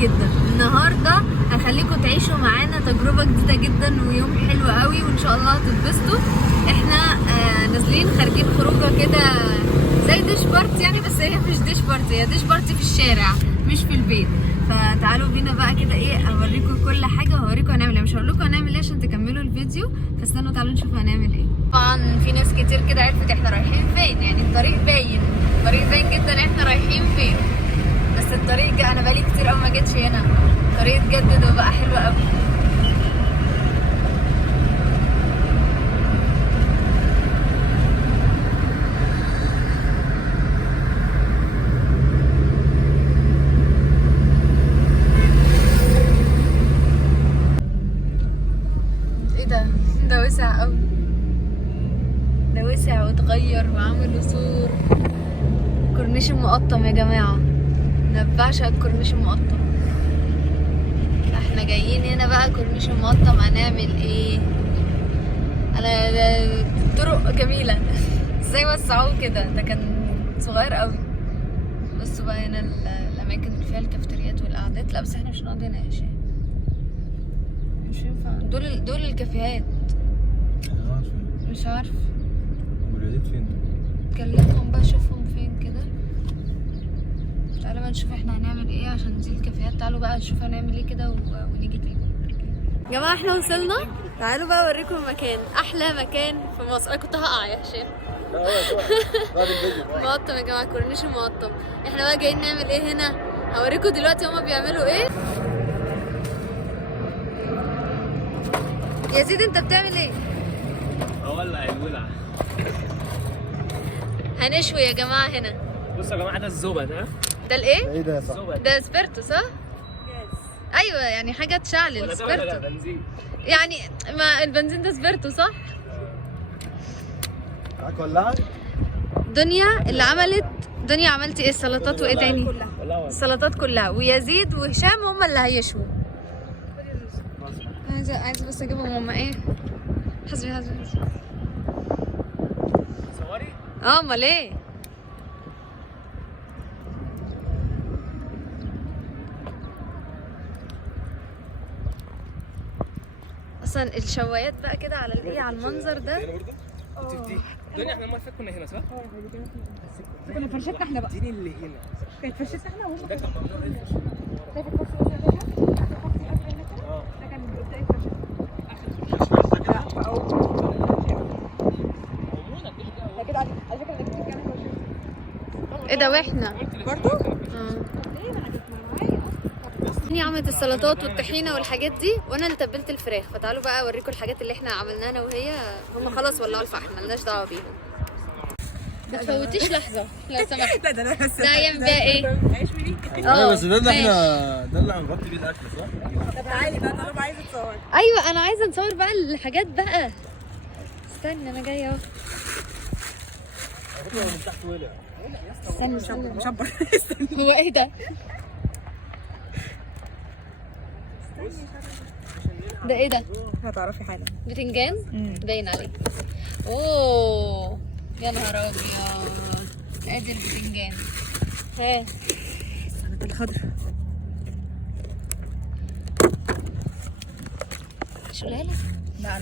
جدا. النهارده هخليكم تعيشوا معانا تجربه جديده جدا ويوم حلو قوي وان شاء الله هتتبسطوا. احنا نازلين خارجين خروجه كده زي ديش بارتي يعني، بس هي مش ديش بارتي، هي ديش بارتي في الشارع مش في البيت. فتعالوا بينا بقى كده ايه، اوريكم كل حاجه وهوريكم هنعمل ايه. مش هقول لكم هنعمل ايه عشان تكملوا الفيديو، فاستنوا تعالوا نشوف هنعمل ايه. طبعا في ناس كتير كده عرفت احنا رايحين فين، يعني الطريق باين، الطريق باين جدا احنا رايحين فين. بس الطريق انا بقالي كتير قوي ما جيتش هنا، الطريق اتجدد وبقى حلو قوي. ده وسع قوي، ده وسع واتغير وعملوا سور. كورنيش المقطم يا جماعه، انا بعشق الكورنيش المقطم. احنا جايين هنا بقى كورنيش المقطم، هنعمل ايه؟ انا الطرق جميله ازاي وسعوه كده، ده كان صغير قوي. بصوا بقى هنا الاماكن اللي فيها الكافتريات والقعدات. لا بس احنا مش هنقعد هنا يا شيخ، مش ينفع. دول الكافيهات. مش عارف الولاد فين؟ كلمهم بقى شوفهم فين كده. تعالوا بقى نشوف احنا هنعمل ايه عشان دي الكافيهات. تعالوا بقى نشوف هنعمل ايه كده ونيجي تاني. يا جماعه احنا وصلنا، تعالوا بقى اوريكم المكان، احلى مكان في مصر. انا كنت هقع يا شيخ. مقطم يا جماعه، كورنيش مقطم. احنا بقى جايين نعمل ايه هنا، هوريكم دلوقتي هما بيعملوا ايه. يا زيد انت بتعمل ايه؟ اولع الولع. هنشوي يا جماعه هنا. بصوا يا جماعه، ده الزبد. ها ده الايه؟ ايه ده؟ صح، ده سبيرتو صح؟ ايوه يعني حاجه تشعل سبيرتو بنزين يعني. ما البنزين ده سبيرتو صح؟ معاك ولاعه؟ دنيا عملتي ايه؟ السلطات وايه تاني؟ السلطات كلها، ويزيد وهشام هما اللي هيشووا. عايزه بس اجيبهم هما ايه. حسبي صوري؟ امال ايه. اصلا الشوايات بقى كده على الايه، على المنظر ده. الدنيا احنا المره اللي فاتت كنا هنا صح؟ كنا فرشتنا احنا بقى. دي اللي هنا كانت فرشتنا احنا وهم. ده كان ممنوع الفرشه. شايف الكرسي مثلا ده؟ ده كان بتاعي فرشتنا. ده كده على فكره انا كنت كمان فرشتنا. ايه ده واحنا برضه؟ ليه ما معايا اصلا. هي عملت السلطات والطحينه والحاجات دي، وانا اللي تبلت الفراخ. فتعالوا بقى اوريكم الحاجات اللي احنا عملناها انا وهي. هم خلاص ولعوا الفحم، مالناش دعوه بيهم. ما تفوتيش لحظه لو سمحت. لا ده انا بس ده هيعمل بيها ايه؟ عيش مني. بس ده اللي احنا، ده اللي هنغطي بيه الاكل صح؟ طب تعالي بقى، طالما عايزه تصور. ايوه انا عايزه نصور بقى الحاجات بقى. استني انا جايه اهو. من تحت ولع. استني مشبر. هو ايه ده؟ ده ايه ده؟ هتعرفي حاجه. بتنجان؟ باين عليه. اوه يا نهار ابيض، ادي البتنجان. ها السلطه الخضراء. شيلها لك. لا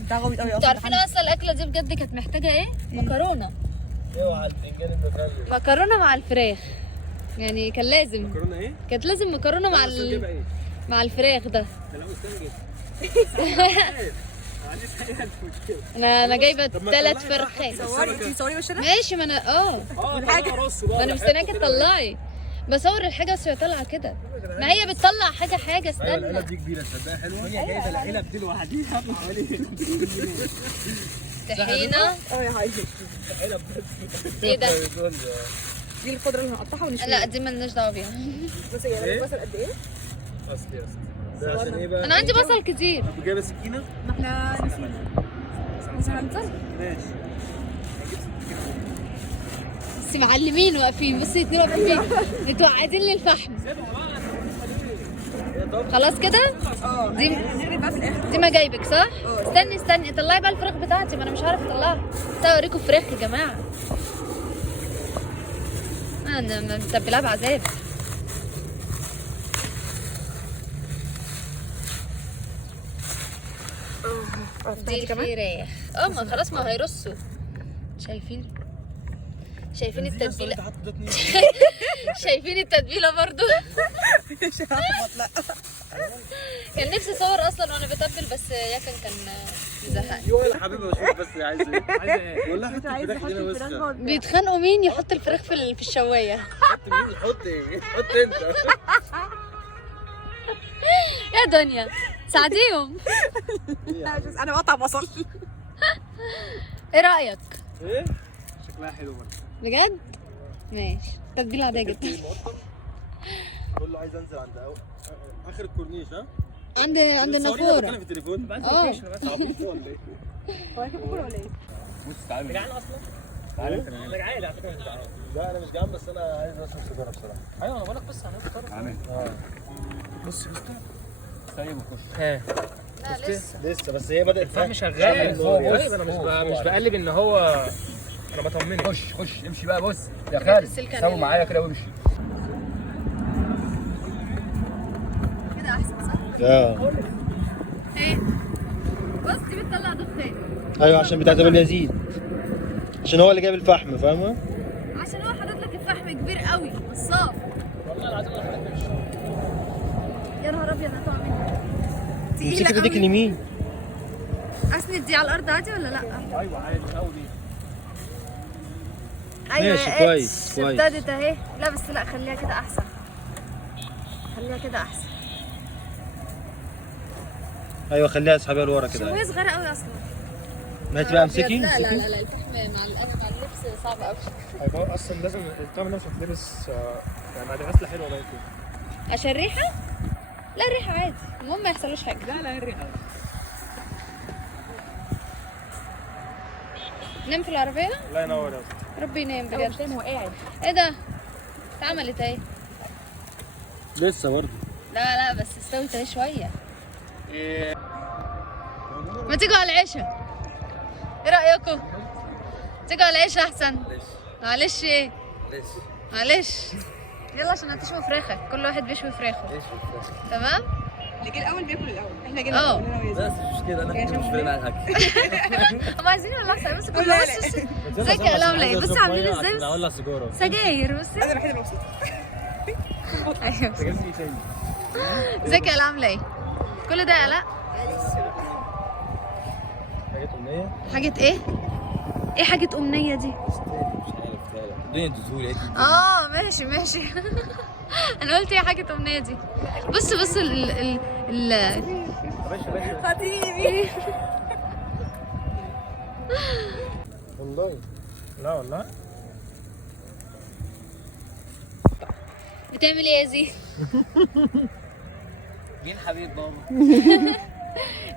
انت غبي قوي انتوا عارفين اصلا الاكله دي بجد كانت محتاجه ايه؟ مكرونه. اوعى البتنجان المخلل. مكرونه مع الفراخ، يعني كان لازم. مكرونه ايه؟ كانت لازم مكرونه مع مع الفراخ ده. لا مستنجد. انا جايبه 3 فرخات. تصوري وشنا؟ ماشي، ما انا ما انا مستنياكي تطلعي. بصور الحاجه بس هي طالعه كده، ما هي بتطلع حاجه. استنى. العلب دي كبيره تصدقها حلوه. هي جايبه العلب دي لوحديها بحوالي طحينه. يا حبيبي. علب ايه ده؟ دي الخضره اللي هنقطعها ونشويها. لا دي مالناش دعوه بيها. بصي يا بصل قد ايه؟ اصلي ده عشان ايه بقى؟ انا عندي بصل كتير. جايبه سكينه؟ ما احنا نسينا. بس هنتصل. ماشي. بس معلمين واقفين، بصي 2 واقفين انتوا عايزين لي الفحم. خلاص كده؟ دي ما جايبك صح؟ استني طلعي بقى الفراخ بتاعتي، ما انا مش عارفه اطلعها. تعالوا اوريكم فراخ يا جماعه. انا متبلها بعذاب. دي الفراخ. ما خلاص ما هيرصوا. شايفين التتبيله. شايفين التتبيله برضو. كان نفسي اصور اصلا وانا بتبل بس ياكن كان مزهقني. يا حبيبي اشوف بس عايزه ايه والله حط الفراخ دي وسخه. بيتخانقوا مين يحط الفراخ في الشوايه. حط مين يحط ايه؟ حط انت. يا دنيا ساعديهم. انا بقطع بصل. ايه رايك؟ ايه؟ شكلها حلو برضه. بجد؟ ماشي. تتبيله عاديه جدا. كله عايز انزل عند اخر الكورنيش. ها؟ عند النافوره. النافوره. بتكلم في التليفون. عبيط ولا ايه؟ هو هيكون كوره ولا ايه؟ بص تعالى. جعان اصلا؟ تعالى انت. انا جعان على فكره مش جعان. لا انا مش جعان بس انا عايز اشرب سيجاره بصراحه. ايوه انا بقول لك بص هنفطر. تعالى. بص سايبه خش. لا لسه بس هي بدات الفحم شغال. طيب انا مش بقلب ان هو انا بطمنك. خش امشي بقى. بص يا خالد سوي معايا كده وامشي. كده احسن صح؟ ايه؟ بص دي بتطلع دخان. ايوه عشان بتاعت ابو اليزيد. عشان هو اللي جايب الفحم فاهمه؟ عشان هو حاطط لك الفحم كبير قوي نصاف. والله العظيم انا حرقت مش. يا نهار ابيض هتقع مني. مسكت ايديك اليمين. اسند دي على الارض عادي ولا لا؟ ايوه عادي قوي. ايوه ماشي، يا كويس، اتش. كويس. ابتدت اهي. لا بس لا خليها كده احسن. خليها كده احسن. ايوه خليها اسحبيها لورا كده. وهي صغيره قوي اصلا. ما هي تبقى امسكي. لا الفحم مع مع اللبس صعب قوي. هو اصلا لازم الطعم نفسه تلبس يعني بعد غسله حلوه بقى كده. عشان ريحه؟ لا الريحه عادي، المهم ما يحصلوش حاجه. لا الريحه. نام في العربيه؟ الله ينور يا استاذ. ربي ينام مش بجد. فاهم هو قاعد. ايه ده؟ اتعملت اهي. لسه برضه. لا بس استوت اهي شويه. ما تيجوا على العشاء. ايه رايكم؟ تيجوا على العشاء احسن. معلش ايه؟ معلش. يلا عشان هتشوي فراخك، كل واحد بيشوي فراخه. تمام؟ اللي جه الاول بياكل الاول. احنا جينا اه. الاول انا ويزيد. بس مش كده انا كنت مش فارق معايا الاكل. هم عايزين ولا احسن بس كل لا، واحد ازيك يا لملي. بصي عاملين ازاي بس اولع سيجاره. سجاير بصي. انا الوحيده اللي مبسوطه. ايوه ازيك يا عامله ايه؟ كل ده لا حاجات امنيه. حاجة ايه؟ ايه حاجة امنية دي؟ مش عارف الدنيا تزول. ماشي انا قلت ايه حاجة امنية دي؟ بص ال خطيبي. والله. لا والله. بتعمل ايه يا زين؟ مين حبيب بابا؟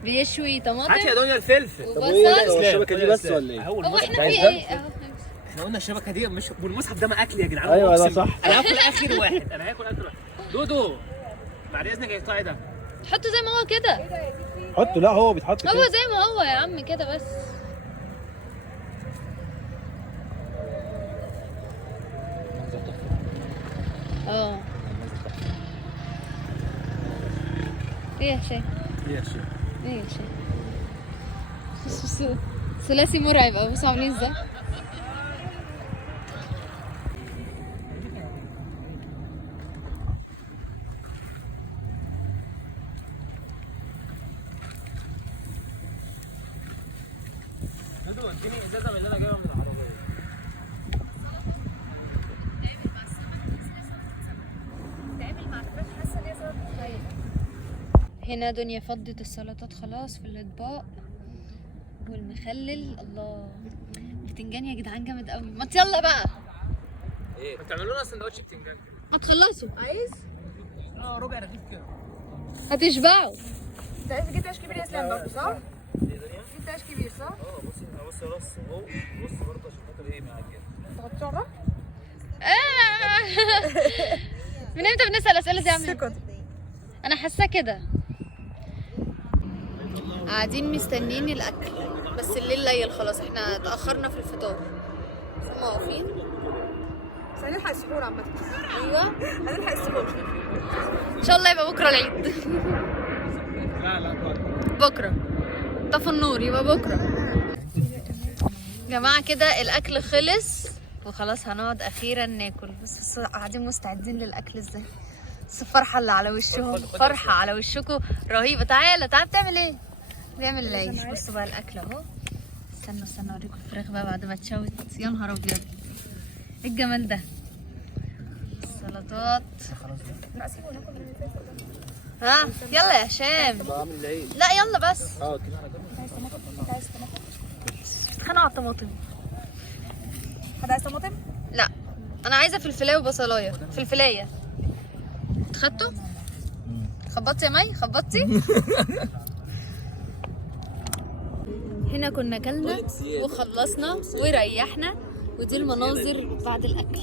بيشوي طماطم هات يا دنيا الفلفل. وبصل. الشبكه دي بس ولا ايه؟ هو احنا في ايه؟ اهو احنا قلنا الشبكه دي مش والمصحف ده اكل يا جدعان. ايوه ده أقسم. صح. انا هاكل اخر واحد. دودو بعد اذنك اقطعي ده. حطه زي ما هو كده. حطه. لا هو بيتحط هو كده. زي ما هو يا عم كده بس. اه ايه يا هشام؟ ايه يا شيخ؟ ايه يا هشام؟ ثلاثي مرعب أوي. بصوا عاملين ازاي؟ دودو اديني ازازه من اللي انا جايبها من العربيه. هنا دنيا فضت السلطات خلاص في الاطباق والمخلل. الله البتنجان يا جدعان جامد قوي. ما يلا بقى ايه بتعملوا لنا سندوتش بتنجان كده. ما تخلصوا. عايز ربع رغيف كده. هتشبعوا. انت عايز جبت عيش كبير يا اسلام برضه صح؟ ايه دنيا؟ جبت عيش كبير صح؟ بص اهو. بص برضه عشان خاطر ايه معاك كده. تغطي شعرك؟ من امتى بنسال اسئله زي عم؟ ثقة. انا حاسه كده. قاعدين مستنيين الاكل بس الليل ليل خلاص. احنا اتاخرنا في الفطار. هم واقفين. بس هنلحق السحور عامة. ايوه هنلحق السحور. ان شاء الله يبقى بكره العيد. لا بكره طفى النور، يبقى بكره. جماعه كده الاكل خلص وخلاص هنقعد اخيرا ناكل. بس قاعدين مستعدين للاكل ازاي، بس الفرحه اللي على وشهم، فرحه على وشكم رهيبه. تعالى بتعمل ايه؟ بيعمل العيش. بصوا بقى الاكل اهو. استنوا اوريكم الفراخ بقى بعد ما تشوت. يا نهار ابيض ايه الجمال ده. السلطات. ها يلا يا هشام. لا يلا بس. اتخانقوا على الطماطم. حد عايز طماطم؟ لا انا عايزه فلفلايه وبصلايه. فلفلايه خدته؟ خبطتي يا مي؟ خبطتي؟ هنا كنا كلنا وخلصنا وريحنا، ودي المناظر بعد الاكل.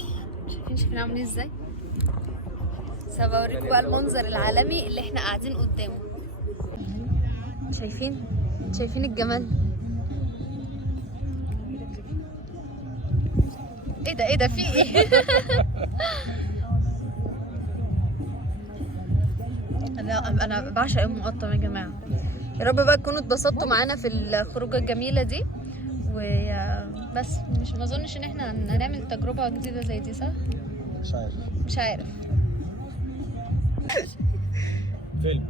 شايفين عاملين ازاي؟ سأوريكم بقى المنظر العالمي اللي احنا قاعدين قدامه. شايفين الجمال؟ ايه ده في ايه؟ انا بعشق المقطم يا جماعه. يا رب بقى تكونوا اتبسطتوا معانا في الخروجه الجميله دي، وبس ما اظنش ان احنا هنعمل تجربه جديده زي دي، صح؟ مش عارف. فيلم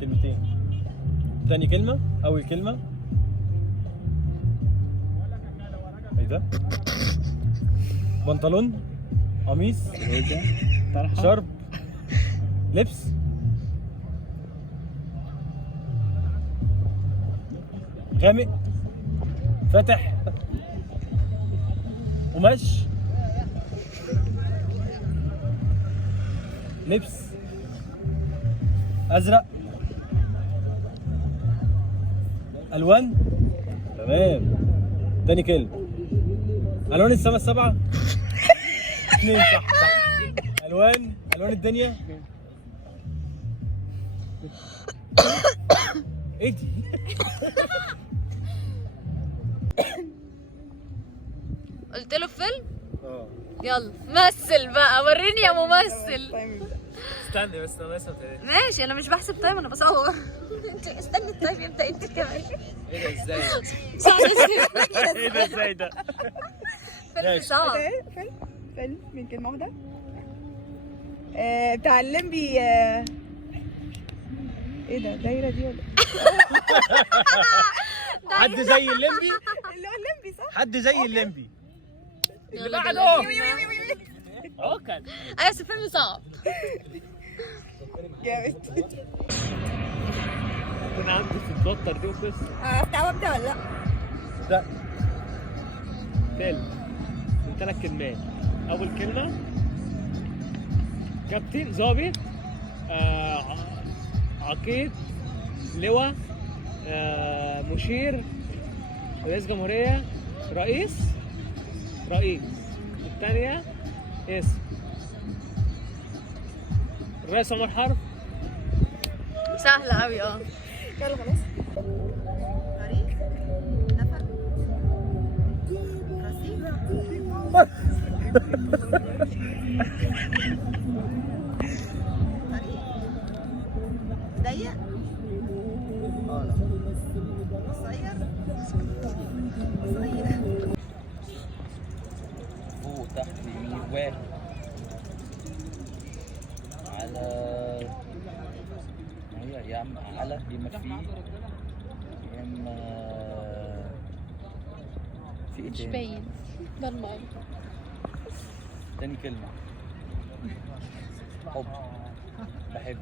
كلمتين. تاني كلمة، أول كلمة ايه ده؟ بنطلون، قميص، شرب، لبس، غامق، فاتح، قماش، لبس، ازرق، الوان. تمام. تاني كلمه، الوان السما السبعه. 2 صح. الوان الدنيا. ايه دي؟ قلت له فيلم. يلا مثل بقى، وريني يا ممثل. استني بس انا لسه ماشي، انا مش بحسب تايم، انا بصور. انت استني التايم يبدا انت كمان. ايه ده ازاي؟ ايه ده ازاي ده؟ فيلم صعب. فيلم من كلمة واحدة. بتاع الليمبي. ايه ده؟ دايرة دي ولا؟ حد زي الليمبي؟ اللي هو الليمبي صح؟ حد زي الليمبي. اللي بعده. عوكل. ايوه بس فيلم صعب. جامد. كنا عندي في الدكتور دي وقصه. استوعبت ولا لا؟ ده فيلم من 3 كلمات. أول كلمة كابتن، ظابط، عقيد، لواء، مشير، رئيس جمهورية، رئيس. الثانية اسم الرئيس عمر حرب. سهلة قوي. يلا خلاص. طريق، نفق، ضيق، قصير، فوق تحت يمين واحد على هي يا عم على يا اما في يا اما في ايه مش تاني؟ باين ده الماء. تاني كلمة حب، بحب.